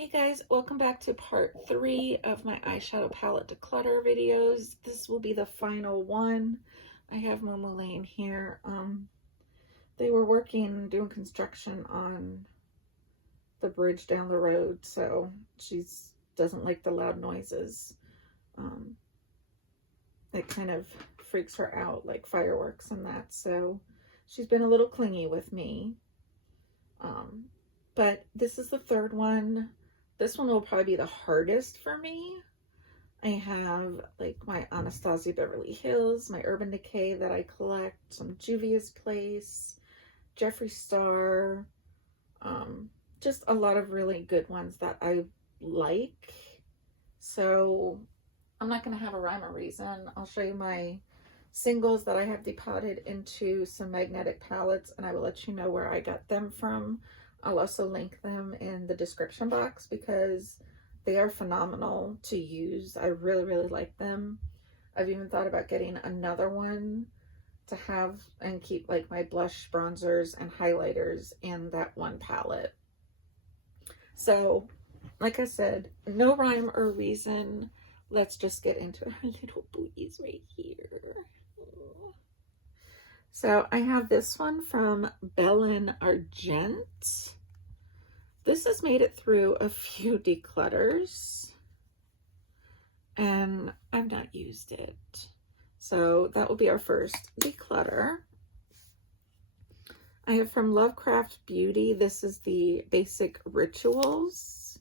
Hey guys, welcome back to part 3 of my eyeshadow palette declutter videos. This will be the final one. I have Momo laying here. They were doing construction on the bridge down the road, so she doesn't like the loud noises. It kind of freaks her out, like fireworks and that, so she's been a little clingy with me. But this is the third one. This one will probably be the hardest for me. I have like my Anastasia Beverly Hills, my Urban Decay that I collect, some Juvia's Place, Jeffree Star, just a lot of really good ones that I like. So I'm not going to have a rhyme or reason. I'll show you my singles that I have depotted into some magnetic palettes, and I will let you know where I got them from. I'll also link them in the description box because they are phenomenal to use. I really, really like them. I've even thought about getting another one to have and keep like my blush, bronzers, and highlighters in that one palette. So, like I said, no rhyme or reason. Let's just get into our little booties right here. So I have this one from Bellin Argent. This has made it through a few declutters and I've not used it. So that will be our first declutter. I have from Lovecraft Beauty. This is the Basic Rituals.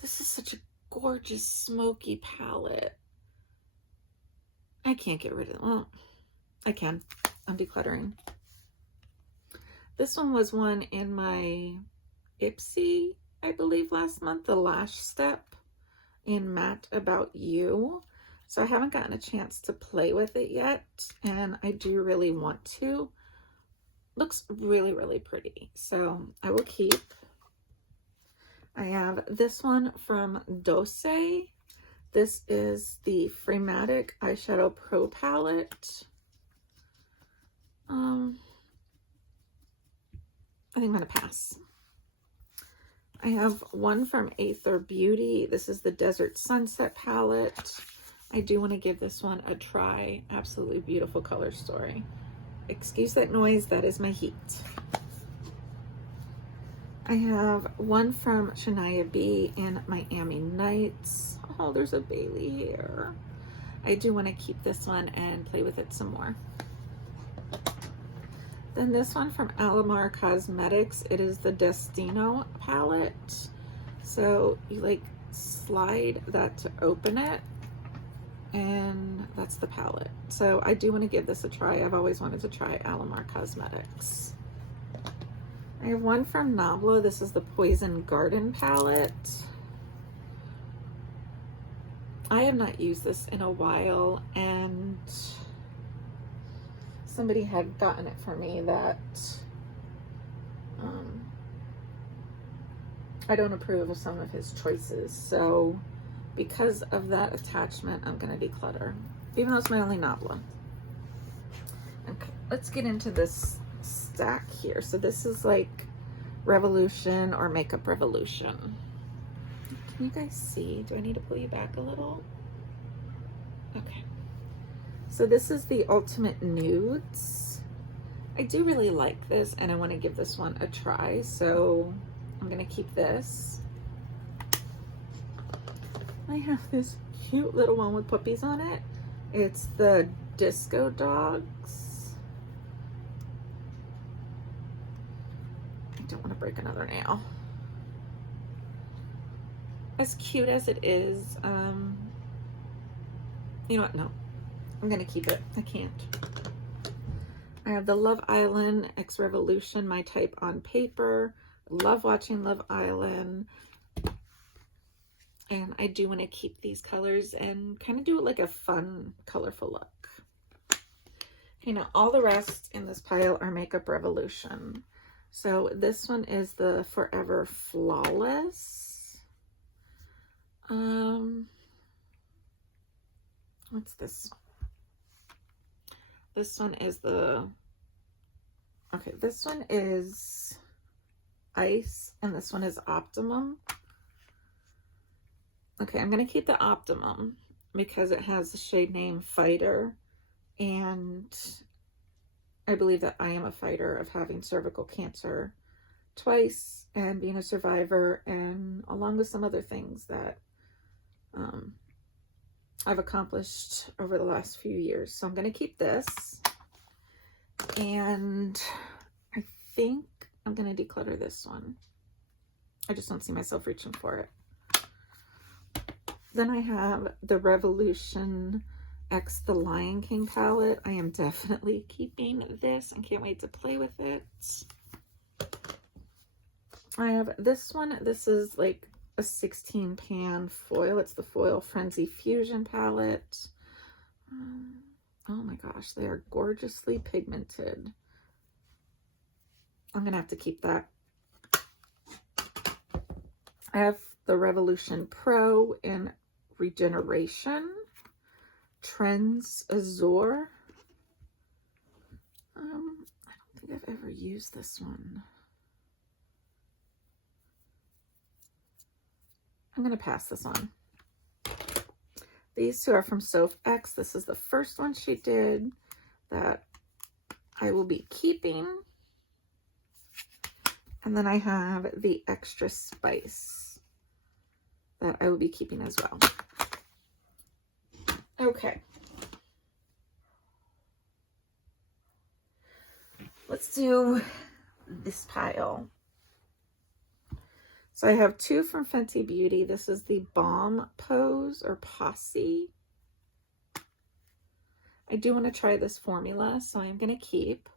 This is such a gorgeous smoky palette. I can't get rid of it. Well, I can. I'm decluttering. This one was one in my Ipsy, I believe, last month, the Lash Step in Matte About You. So I haven't gotten a chance to play with it yet, and I do really want to. Looks really, really pretty, so I will keep. I have this one from Dose. This is the Freematic Eyeshadow Pro Palette. I think I'm gonna pass. I have one from Aether Beauty. This is the Desert Sunset palette. I do want to give this one a try. Absolutely beautiful color story. Excuse that noise, that is my heat. I have one from Shania B in Miami Nights. Oh, there's a Bailey here. I do want to keep this one and play with it some more. Then this one from Alamar Cosmetics, it is the Destino palette. So you like slide that to open it, and that's the palette. So I do want to give this a try. I've always wanted to try Alamar Cosmetics. I have one from Nabla. This is the Poison Garden palette. I have not used this in a while, and somebody had gotten it for me that I don't approve of some of his choices. So because of that attachment, I'm going to declutter, even though it's my only Nabla. Okay, let's get into this stack here. So this is like Revolution or Makeup Revolution. Can you guys see? Do I need to pull you back a little? Okay. So this is the Ultimate Nudes. I do really like this, and I want to give this one a try, so I'm going to keep this. I have this cute little one with puppies on it. It's the Disco Dogs. I don't want to break another nail. As cute as it is, you know what? No. I'm gonna keep it. I can't. I have the Love Island X Revolution, My Type on Paper. Love watching Love Island. And I do want to keep these colors and kind of do like a fun, colorful look. Okay, now all the rest in this pile are Makeup Revolution. So this one is the Forever Flawless. What's this one? This one is the, this one is Ice, and this one is Optimum. Okay, I'm going to keep the Optimum because it has the shade name Fighter, and I believe that I am a fighter of having cervical cancer twice and being a survivor, and along with some other things that I've accomplished over the last few years. So I'm going to keep this, and I think I'm going to declutter this one. I just don't see myself reaching for it. Then I have the Revolution X The Lion King palette. I am definitely keeping this and can't wait to play with it. I have this one. This is like a 16 pan foil. It's the Foil Frenzy Fusion palette. Oh my gosh, they are gorgeously pigmented. I'm gonna have to keep that. I have the Revolution Pro in Regeneration, Trends Azure. I don't think I've ever used this one. I'm going to pass this on. These two are from Soph X. This is the first one she did that I will be keeping. And then I have the Extra Spice that I will be keeping as well. Okay. Let's do this pile. So I have two from Fenty Beauty. This is the Balm Pose or Posse. I do want to try this formula, so I'm going to keep.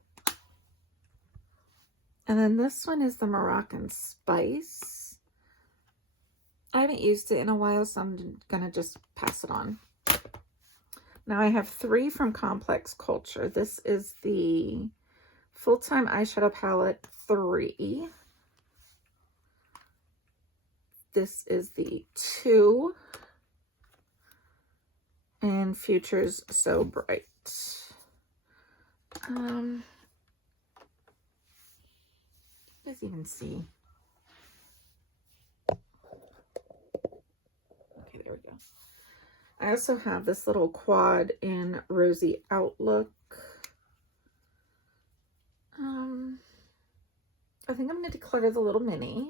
And then this one is the Moroccan Spice. I haven't used it in a while, so I'm going to just pass it on. Now I have three from Complex Culture. This is the Full-Time Eyeshadow Palette 3. This is the 2. And Future's So Bright. You guys even see? Okay, there we go. I also have this little quad in Rosy Outlook. I think I'm going to declutter the little mini.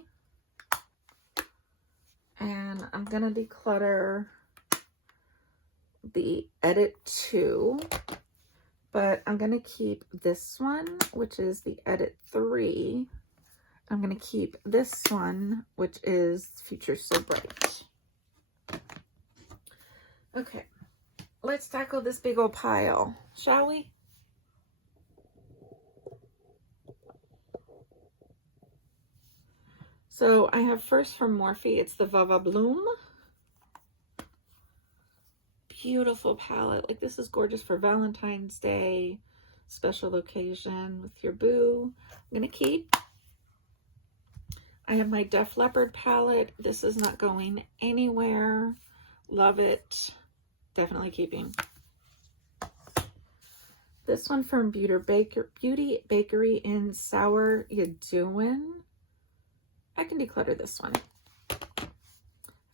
And I'm going to declutter the Edit 2. But I'm going to keep this one, which is the Edit 3. I'm going to keep this one, which is Future So Bright. Okay, let's tackle this big old pile, shall we? So I have first from Morphe, it's the Vava Bloom. Beautiful palette. Like, this is gorgeous for Valentine's Day, special occasion with your boo. I'm going to keep. I have my Def Leppard palette. This is not going anywhere. Love it. Definitely keeping. This one from Beauty Bakery in Sour You Doin'. I can declutter this one.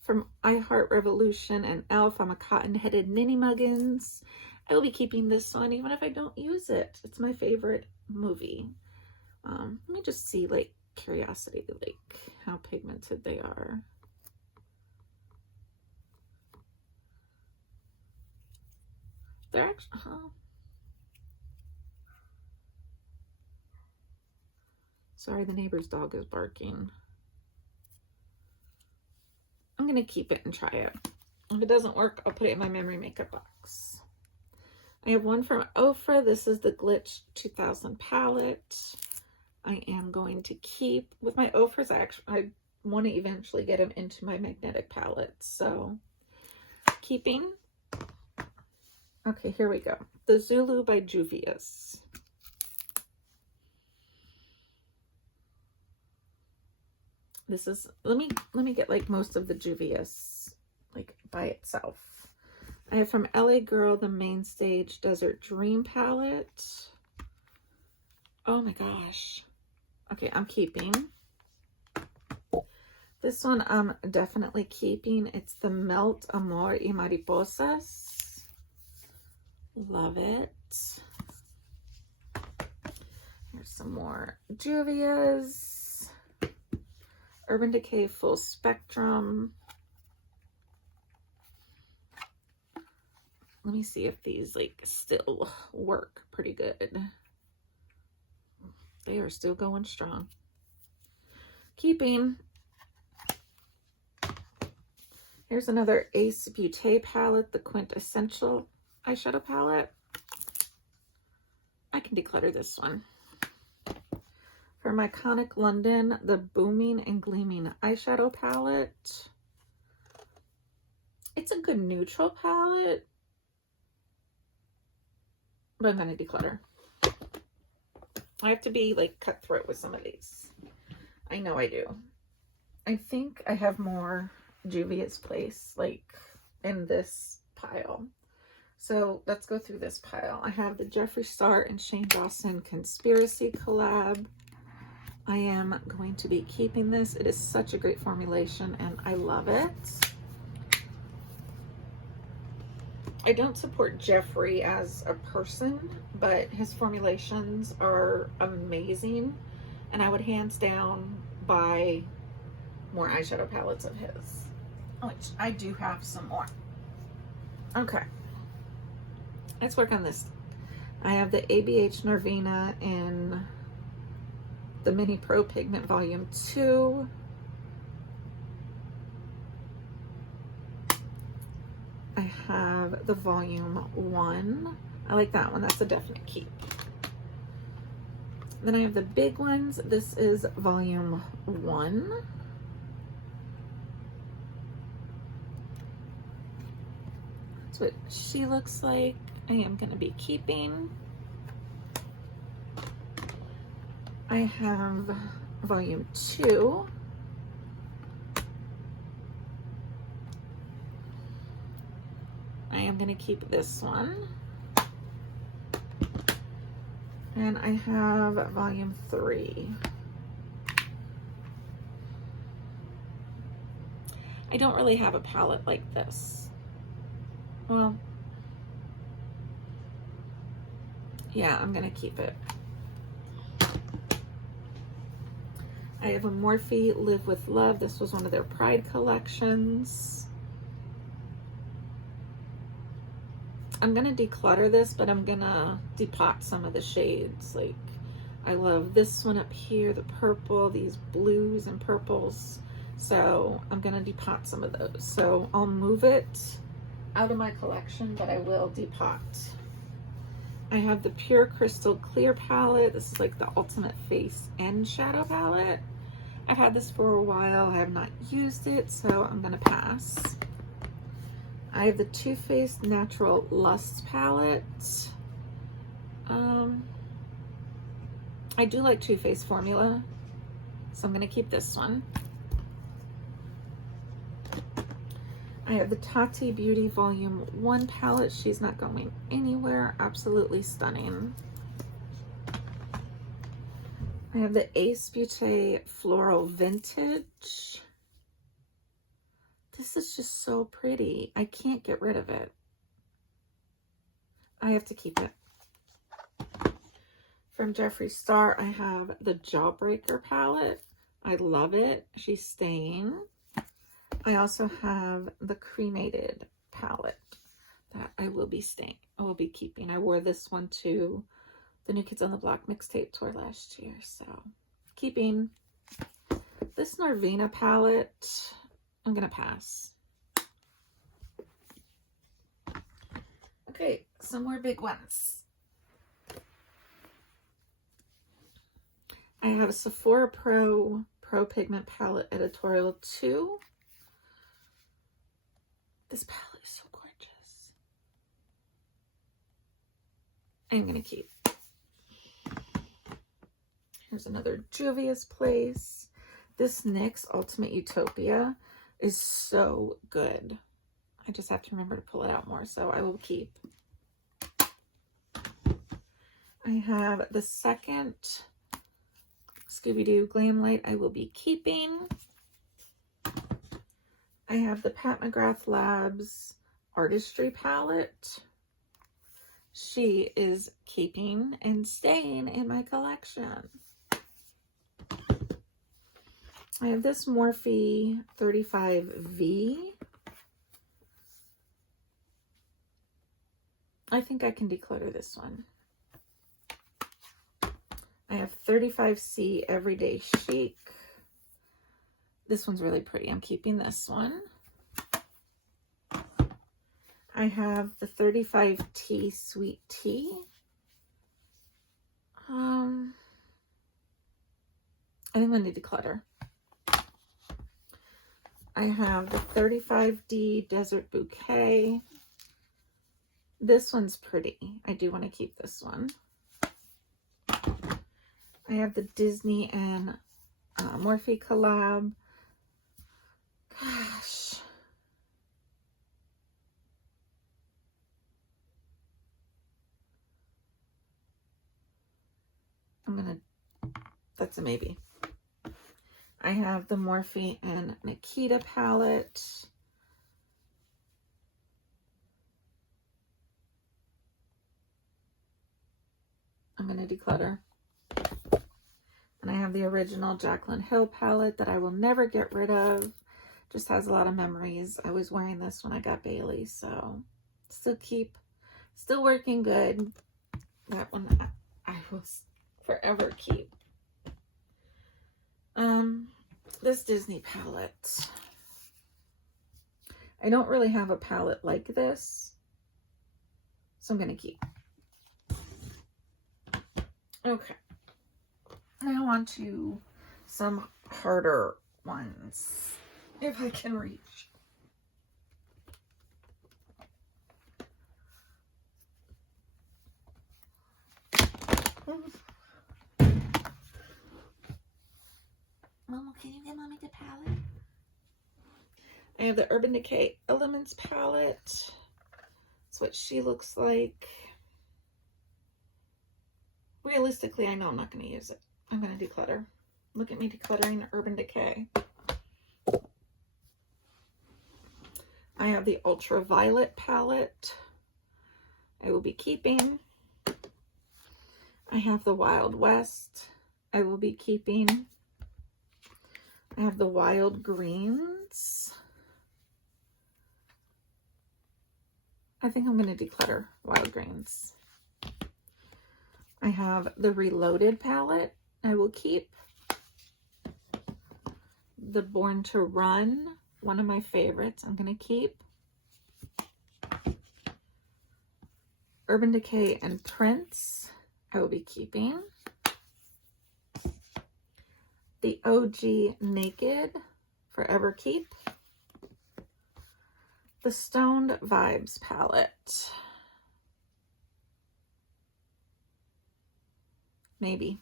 From I Heart Revolution and Elf, I'm a Cotton-Headed Ninny Muggins. I will be keeping this one even if I don't use it. It's my favorite movie. Let me just see, like, curiosity, like how pigmented they are. They're actually, sorry, the neighbor's dog is barking. I'm going to keep it and try it. If it doesn't work, I'll put it in my memory makeup box. I have one from Ofra. This is the Glitch 2000 palette. I am going to keep. With my Ofras, I want to eventually get them into my magnetic palette. So, keeping. Okay, here we go. The Zulu by Juvia's. This is, let me get like most of the Juvia's like by itself. I have from LA Girl the Main Stage Desert Dream palette. Oh my gosh. Okay, I'm keeping. This one I'm definitely keeping. It's the Melt Amor y Mariposas. Love it. Here's some more Juvia's. Urban Decay Full Spectrum. Let me see if these like still work pretty good. They are still going strong. Keeping. Here's another Ace Beauté palette, the Quintessential eyeshadow palette. I can declutter this one. From Iconic London, the Booming and Gleaming eyeshadow palette. It's a good neutral palette, but I'm going to declutter. I have to be like cutthroat with some of these. I know I do. I think I have more Juvia's Place like in this pile. So let's go through this pile. I have the Jeffree Star and Shane Dawson Conspiracy collab. I am going to be keeping this. It is such a great formulation and I love it. I don't support Jeffree as a person, but his formulations are amazing. And I would hands down buy more eyeshadow palettes of his. Which I do have some more. Okay. Let's work on this. I have the ABH Nervina in the Mini Pro Pigment Volume 2. I have the Volume 1. I like that one. That's a definite keep. Then I have the big ones. This is Volume 1. That's what she looks like. I am going to be keeping. I have Volume 2. I am going to keep this one. And I have Volume 3. I don't really have a palette like this. Well, yeah, I'm going to keep it. I have a Morphe Live With Love. This was one of their Pride collections. I'm going to declutter this, but I'm going to depot some of the shades. Like, I love this one up here, the purple, these blues and purples. So I'm going to depot some of those. So I'll move it out of my collection, but I will depot. I have the Pure Crystal Clear palette. This is like the ultimate face and shadow palette. I've had this for a while. I have not used it, so I'm gonna pass. I have the Too Faced Natural Lust palette. I do like Too Faced formula, so I'm gonna keep this one. I have the Tati Beauty Volume 1 palette. She's not going anywhere. Absolutely stunning. I have the Ace Beauté Floral Vintage. This is just so pretty. I can't get rid of it. I have to keep it. From Jeffree Star, I have the Jawbreaker palette. I love it. She's staying. I also have the Cremated palette that I will be keeping. I wore this one to the New Kids on the Block mixtape tour last year, so keeping. This Nervina palette, I'm gonna pass. Okay, some more big ones. I have a Sephora Pro Pigment Palette Editorial 2. This palette is so gorgeous. I'm gonna keep. Here's another Juvia's Place. This NYX Ultimate Utopia is so good. I just have to remember to pull it out more, so I will keep. I have the second Scooby-Doo Glam Light I will be keeping. I have the Pat McGrath Labs Artistry Palette. She is keeping and staying in my collection. I have this Morphe 35V. I think I can declutter this one. I have 35C Everyday Chic. This one's really pretty. I'm keeping this one. I have the 35T Sweet Tea. I think I need to declutter. I have the 35D Desert Bouquet. This one's pretty. I do want to keep this one. I have the Disney and Morphe collab. Gosh. That's a maybe. I have the Morphe and Nikita palette. I'm going to declutter. And I have the original Jaclyn Hill palette that I will never get rid of. Just has a lot of memories. I was wearing this when I got Bailey, so still working good. That one I will forever keep. This Disney palette. I don't really have a palette like this, so I'm going to keep. Okay. Now on to some harder ones, if I can reach. Mama, can you get Mommy the palette? I have the Urban Decay Elements palette. That's what she looks like. Realistically, I know I'm not going to use it. I'm going to declutter. Look at me decluttering Urban Decay. I have the Ultraviolet palette. I will be keeping. I have the Wild West. I will be keeping. I have the Wild Greens. I think I'm going to declutter Wild Greens. I have the Reloaded palette. I will keep. The Born to Run, one of my favorites, I'm going to keep. Urban Decay and Prince, I will be keeping. The OG Naked, forever keep. The Stoned Vibes palette. Maybe.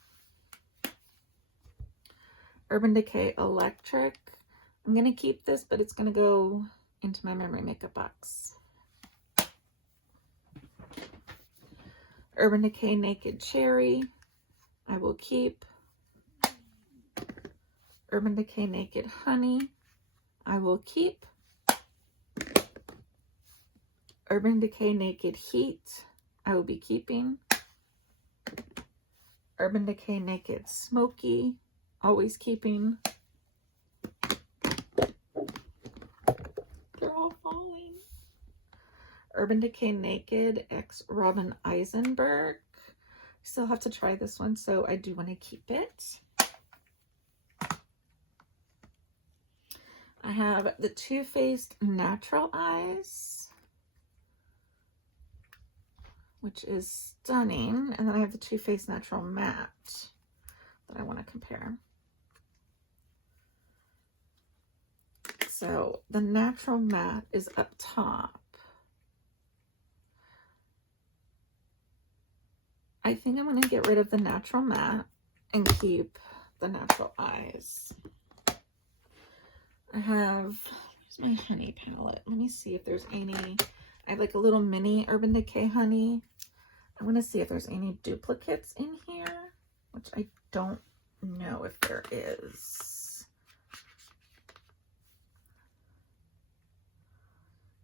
Urban Decay Electric. I'm going to keep this, but it's going to go into my memory makeup box. Urban Decay Naked Cherry. I will keep. Urban Decay Naked Honey. I will keep. Urban Decay Naked Heat. I will be keeping. Urban Decay Naked Smoky. Always keeping. They're all falling. Urban Decay Naked X Robin Eisenberg. Still have to try this one, so I do want to keep it. I have the Too Faced Natural Eyes, which is stunning. And then I have the Too Faced Natural Matte that I want to compare. So the Natural Matte is up top. I think I'm going to get rid of the Natural Matte and keep the Natural Eyes. I have, where's my honey palette? Let me see if there's any. I have like a little mini Urban Decay honey. I'm going to see if there's any duplicates in here, which I don't know if there is.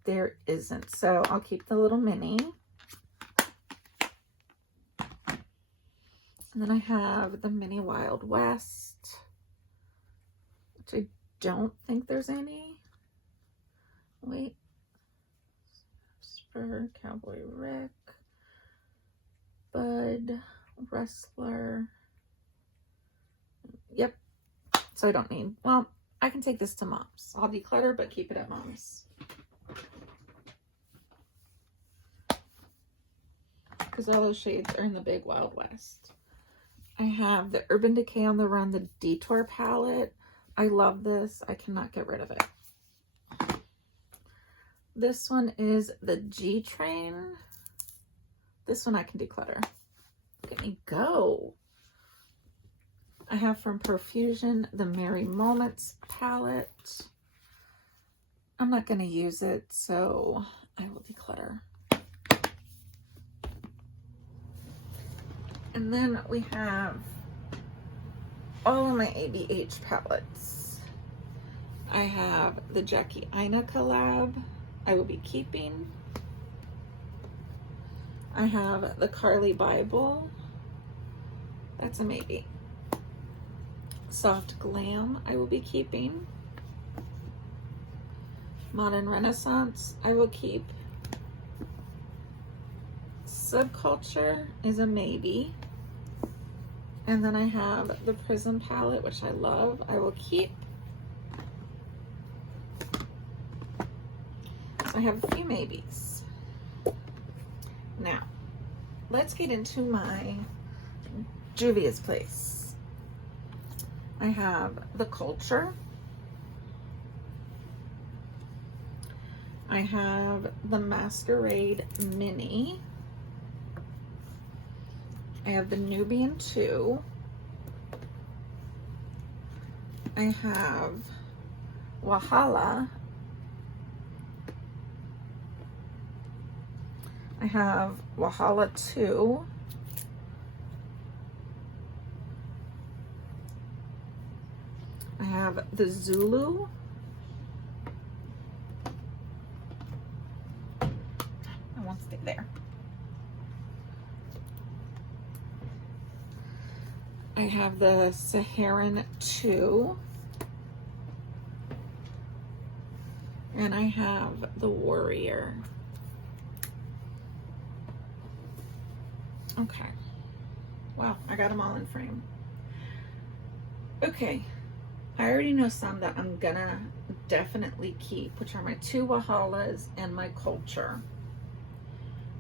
there isn't. So I'll keep the little mini. And then I have the mini Wild West, which I don't think there's any. Wait. Spur, Cowboy Rick, Bud, Wrestler. Yep. So I don't need, well, I can take this to Mom's. I'll declutter, but keep it at Mom's. Because all those shades are in the big Wild West. I have the Urban Decay on the Run, the Detour palette. I love this. I cannot get rid of it. This one is the G Train. This one I can declutter. Look at me go. I have from Profusion the Merry Moments palette. I'm not going to use it, so I will declutter. And then we have all of my ABH palettes. I have the Jackie Aina collab. I will be keeping. I have the Carly Bible. That's a maybe. Soft Glam, I will be keeping. Modern Renaissance, I will keep. Subculture is a maybe. And then I have the Prism palette, which I love. I will keep. So I have a few maybes. Now, let's get into my Juvia's Place. I have the Culture. I have the Masquerade Mini. I have the Nubian 2. I have Wahala. I have Wahala 2. I have the Zulu. I won't stay there. I have the Saharan 2. And I have the Warrior. Okay. Wow, I got them all in frame. Okay. I already know some that I'm gonna definitely keep, which are my 2 Wahalas and my Culture.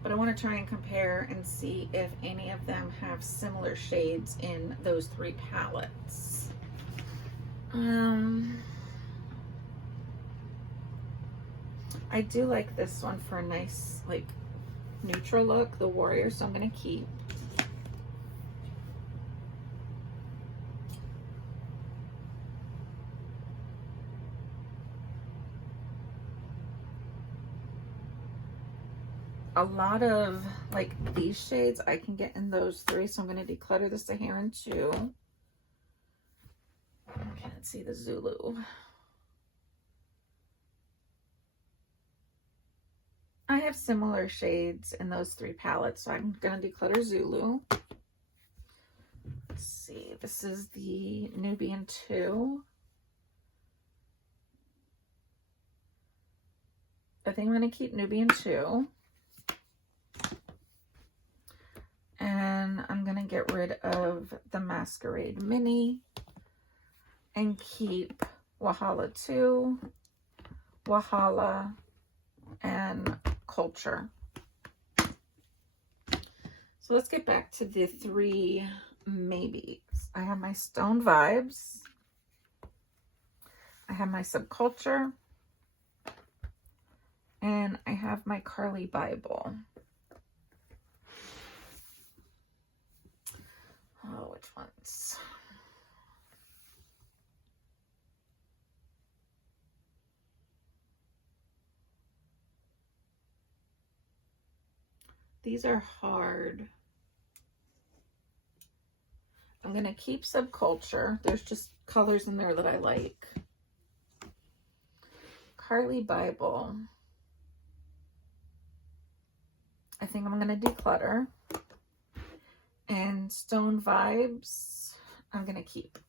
But I want to try and compare and see if any of them have similar shades in those 3 palettes. I do like this one for a nice, like, neutral look, the Warrior, so I'm going to keep. A lot of, like, these shades I can get in those 3, so I'm going to declutter the Saharan 2. Okay, let's see the Zulu. I have similar shades in those 3 palettes, so I'm going to declutter Zulu. Let's see, this is the Nubian 2. I think I'm going to keep Nubian 2. And I'm going to get rid of the Masquerade Mini and keep Wahala 2, Wahala, and Culture. So let's get back to the 3 maybes. I have my Stone Vibes. I have my Subculture. And I have my Carly Bible. Oh, which ones? These are hard. I'm going to keep Subculture. There's just colors in there that I like. Carly Bible. think I'm going to declutter. And Stone Vibes, I'm going to keep.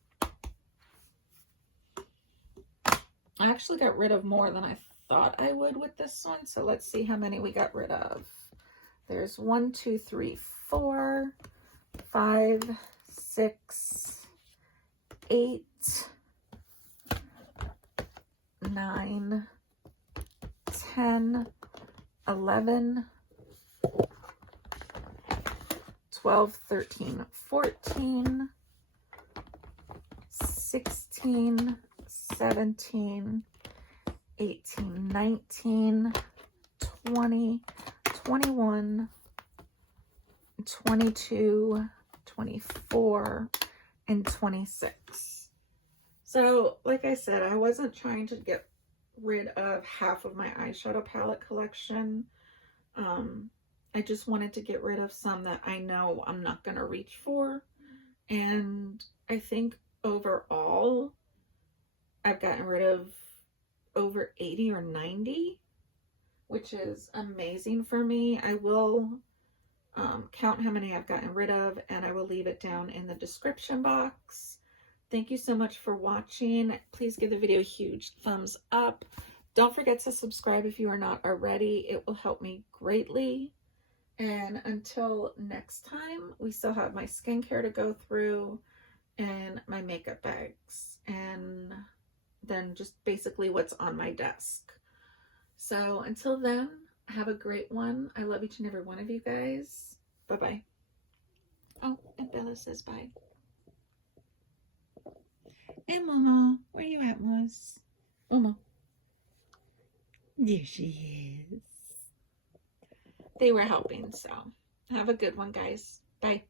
I actually got rid of more than I thought I would with this one. So let's see how many we got rid of. There's 1, 2, 3, 4, 5, 6, 8, 9, 10, 11, 12, 13, 14, 16, 17, 18, 19, 20, 21, 22, 24, and 26. So, like I said, I wasn't trying to get rid of half of my eyeshadow palette collection. I just wanted to get rid of some that I know I'm not going to reach for. And I think overall, I've gotten rid of over 80 or 90, which is amazing for me. I will count how many I've gotten rid of, and I will leave it down in the description box. Thank you so much for watching. Please give the video a huge thumbs up. Don't forget to subscribe if you are not already. It will help me greatly. And until next time, we still have my skincare to go through and my makeup bags, and then just basically what's on my desk. So until then, have a great one. I love each and every one of you guys. Bye-bye. Oh, and Bella says bye. And Momo, where you at, Moose? Momo. There she is. They were helping, so have a good one, guys. Bye.